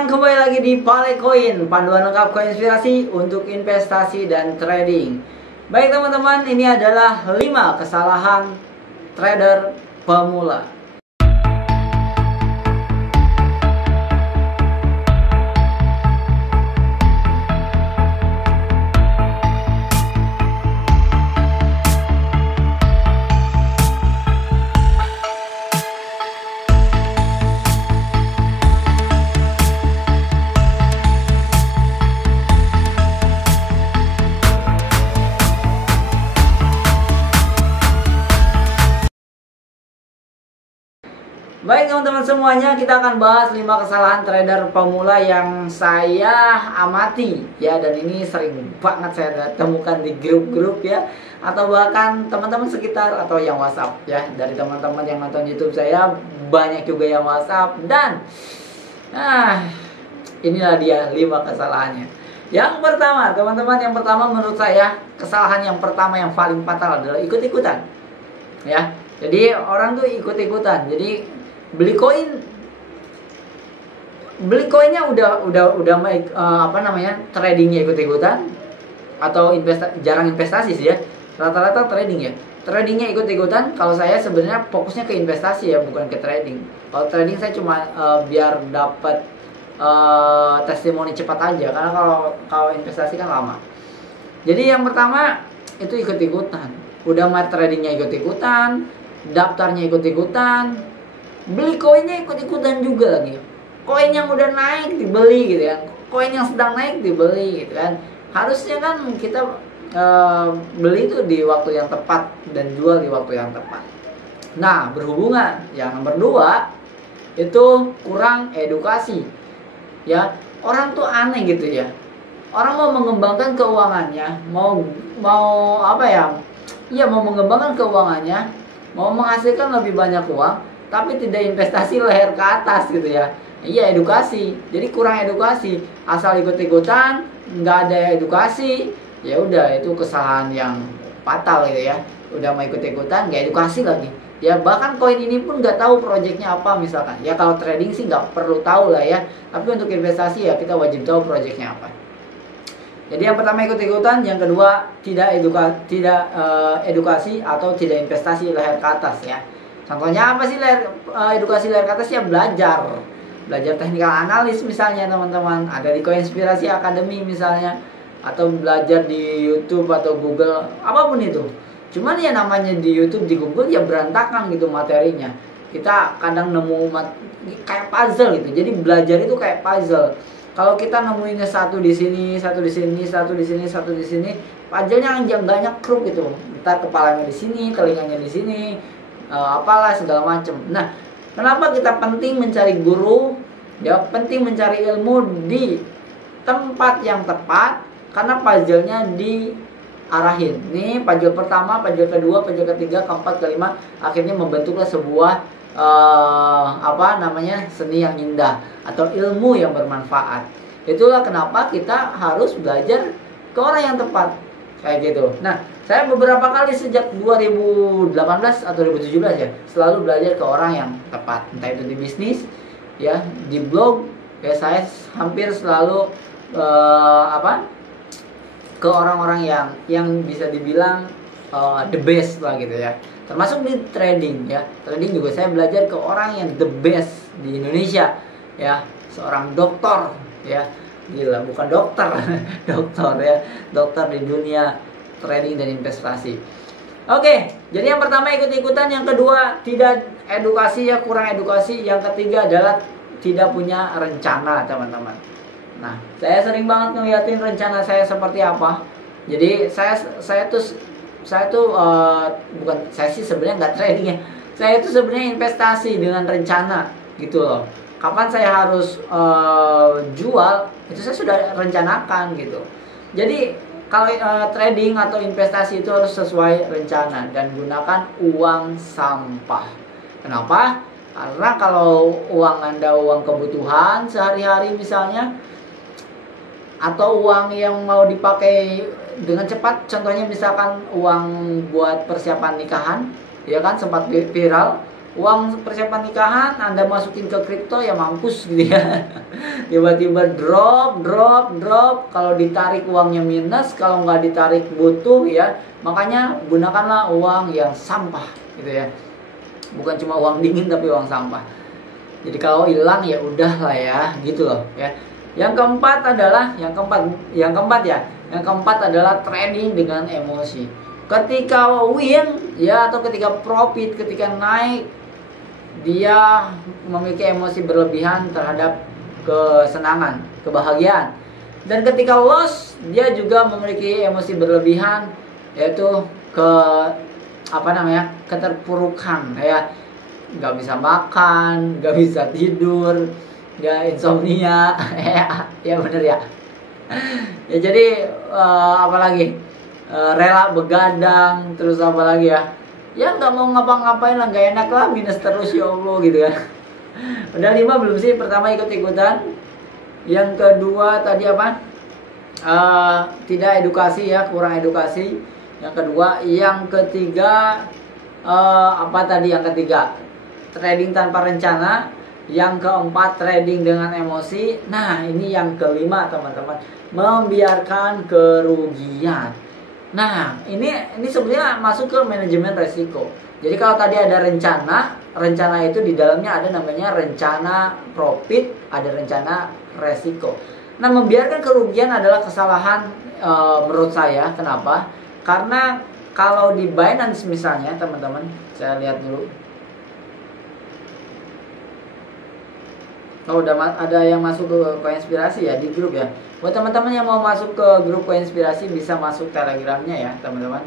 datang kembali lagi di Palecoin, panduan lengkap koin inspirasi untuk investasi dan trading. Baik teman-teman, ini adalah 5 kesalahan trader pemula. Baik teman-teman semuanya, kita akan bahas 5 kesalahan trader pemula yang saya amati ya, dan ini sering banget saya temukan di grup-grup ya, atau bahkan teman-teman sekitar atau yang WhatsApp ya. Dari teman-teman yang nonton YouTube saya banyak juga yang WhatsApp, dan inilah dia 5 kesalahannya. Yang pertama teman-teman, yang pertama menurut saya kesalahan yang pertama yang paling fatal adalah ikut-ikutan ya. Jadi orang tuh ikut-ikutan, jadi beli koinnya udah tradingnya ikut-ikutan, atau jarang investasi sih ya, rata-rata tradingnya ikut-ikutan. Kalau saya sebenarnya fokusnya ke investasi ya, bukan ke trading. Kalau trading saya cuma biar dapat testimoni cepat aja, karena kalau investasi kan lama. Jadi yang pertama itu ikut-ikutan, udah mah tradingnya ikut-ikutan, daftarnya ikut-ikutan, beli koinnya ikut-ikutan juga lagi. Koin yang udah naik dibeli gitu kan, koin yang sedang naik dibeli gitu kan. Harusnya kan kita beli itu di waktu yang tepat dan jual di waktu yang tepat. Nah, berhubungan yang nomor 2 itu kurang edukasi ya. Orang tuh aneh gitu ya, orang mau mengembangkan keuangannya, mau mengembangkan keuangannya, mau menghasilkan lebih banyak uang, tapi tidak investasi leher ke atas gitu ya. Iya, edukasi. Jadi kurang edukasi, asal ikut-ikutan, nggak ada edukasi, ya udah itu kesalahan yang fatal gitu ya. Udah mau ikut-ikutan, nggak edukasi lagi. Ya bahkan koin ini pun nggak tahu proyeknya apa misalkan. Ya kalau trading sih nggak perlu tahu lah ya. Tapi untuk investasi ya kita wajib tahu proyeknya apa. Jadi yang pertama ikut-ikutan, yang kedua tidak edukasi atau tidak investasi leher ke atas ya. Contohnya apa sih edukasi leher ke atas ya? Belajar teknikal analis misalnya teman-teman, ada di Koinspirasi Academy misalnya, atau belajar di YouTube atau Google, apapun itu. Cuman ya namanya di YouTube, di Google ya berantakan gitu materinya. Kita kadang nemu kayak puzzle gitu. Jadi belajar itu kayak puzzle. Kalau kita nemuinnya satu di sini, satu di sini, satu di sini, satu di sini, puzzle-nya nggak nyekruk gitu. Ntar kepalanya di sini, telinganya di sini, apalah segala macam. Nah, kenapa kita penting mencari guru? Ya, penting mencari ilmu di tempat yang tepat, karena puzzle-nya diarahin. Nih, puzzle pertama, puzzle kedua, puzzle ketiga, keempat, kelima, akhirnya membentuklah sebuah seni yang indah atau ilmu yang bermanfaat. Itulah kenapa kita harus belajar ke orang yang tepat kayak gitu. Nah, saya beberapa kali sejak 2018 atau 2017 ya, selalu belajar ke orang yang tepat, entah itu di bisnis ya, di blog ya. Saya hampir selalu ke orang-orang yang bisa dibilang the best lah gitu ya. Termasuk di trading ya. Trading juga saya belajar ke orang yang the best di Indonesia ya, seorang dokter ya. Gila, bukan dokter dokter ya, dokter di dunia trading dan investasi. Oke, jadi yang pertama ikut-ikutan, yang kedua tidak edukasi ya, kurang edukasi, yang ketiga adalah tidak punya rencana teman-teman. Nah, saya sering banget ngeliatin rencana saya seperti apa. Jadi saya sih sebenarnya nggak trading ya. Saya itu sebenarnya investasi dengan rencana gitu loh. Kapan saya harus jual, itu saya sudah rencanakan gitu. Jadi kalau trading atau investasi itu harus sesuai rencana dan gunakan uang sampah. Kenapa? Karena kalau uang Anda uang kebutuhan sehari-hari misalnya, atau uang yang mau dipakai dengan cepat, contohnya misalkan uang buat persiapan nikahan, ya kan sempat viral. uang persiapan nikahan Anda masukin ke kripto ya mampus gitu ya. Tiba-tiba drop. Kalau ditarik uangnya minus, kalau nggak ditarik butuh ya. Makanya gunakanlah uang yang sampah gitu ya. Bukan cuma uang dingin tapi uang sampah. Jadi kalau hilang ya udah lah ya, gitu loh ya. Yang keempat adalah yang keempat adalah trading dengan emosi. Ketika win ya, atau ketika profit, ketika naik, dia memiliki emosi berlebihan terhadap kesenangan, kebahagiaan. Dan ketika loss, dia juga memiliki emosi berlebihan, yaitu keterpurukan ya. Nggak bisa makan, nggak bisa tidur, ya insomnia. Ya bener ya. Ya jadi apalagi rela begadang, terus apa lagi ya, ya nggak mau ngapa-ngapain lah, nggak enak lah, minus terus ya Allah gitu ya. Udah 5 belum sih? Pertama ikut-ikutan, yang kedua tadi apa, tidak edukasi ya, kurang edukasi. Yang kedua, yang ketiga yang ketiga trading tanpa rencana. Yang keempat trading dengan emosi. Nah ini yang kelima teman-teman, membiarkan kerugian. Nah ini sebenarnya masuk ke manajemen resiko. Jadi kalau tadi ada rencana itu di dalamnya ada namanya rencana profit, ada rencana resiko. Nah membiarkan kerugian adalah kesalahan menurut saya. Kenapa? Karena kalau di Binance misalnya teman-teman, saya lihat dulu. Oh, udah ada yang masuk ke Koinspirasi ya di grup ya. Buat teman-teman yang mau masuk ke grup Koinspirasi bisa masuk Telegramnya ya teman-teman.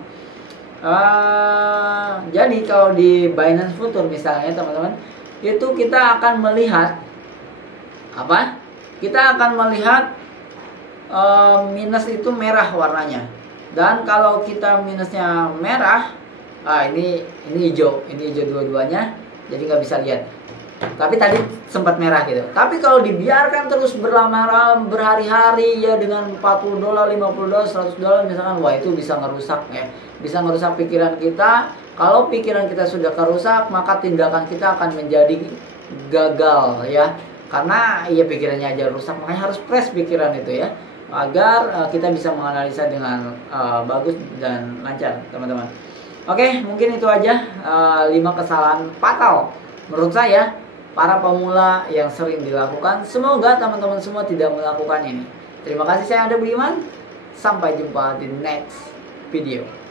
Jadi kalau di Binance Future misalnya teman-teman, itu kita akan melihat apa? Kita akan melihat minus itu merah warnanya. Dan kalau kita minusnya merah, ini hijau dua-duanya, jadi nggak bisa lihat. Tapi tadi sempat merah gitu. Tapi kalau dibiarkan terus berlama-lama, berhari-hari ya, dengan $40, $50, $100 misalkan, wah itu bisa ngerusak ya. Bisa ngerusak pikiran kita. Kalau pikiran kita sudah kerusak, maka tindakan kita akan menjadi gagal ya. Karena ya pikirannya aja rusak, makanya harus fresh pikiran itu ya, agar kita bisa menganalisa dengan bagus dan lancar teman-teman. Oke, mungkin itu aja 5 kesalahan fatal menurut saya para pemula yang sering dilakukan. Semoga teman-teman semua tidak melakukan ini. Terima kasih, saya Anda Budiman. Sampai jumpa di next video.